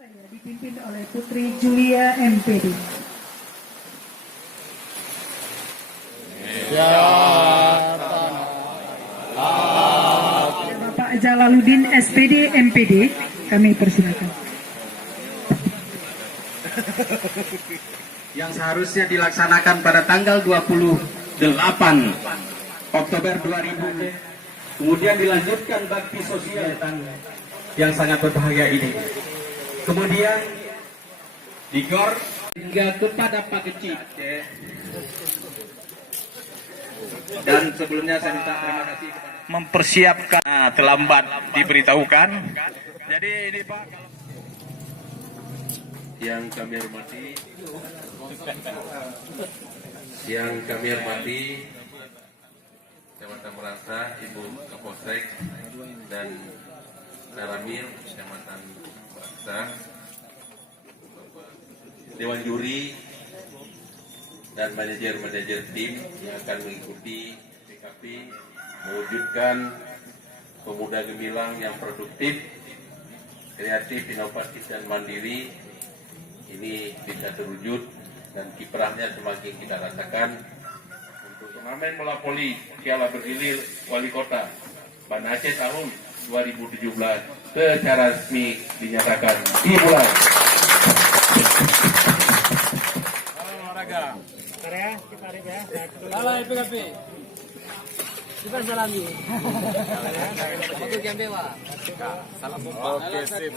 Dipimpin oleh Putri Julia MPD. Bapak Jalaluddin SPD MPD, kami persilakan. Yang seharusnya dilaksanakan pada tanggal 28 Oktober 2000, kemudian dilanjutkan bakti sosial yang sangat berbahagia ini. Kemudian digor hingga kepada Pak Kecil. Dan sebelumnya saya minta terima kasih mempersiapkan terlambat diberitahukan. Jadi ini Pak, yang kami hormati Kecamatan Merasa, Ibu Kapolsek dan Karamil Kecamatan Merasa, Dewan Juri dan manajer tim yang akan mengikuti PKP mewujudkan pemuda gemilang yang produktif, kreatif, inovatif dan mandiri. Ini bisa terwujud dan kiprahnya semakin kita rasakan untuk turnamen bola voli Piala Bergilir Wali Kota Banda Aceh tahun 2017 secara resmi dinyatakan dimulai. Olahraga. Karya, kita tarik ya. Salah PKP. Kita salami. Aku yang dewa. Salah pompa. Oke, sip.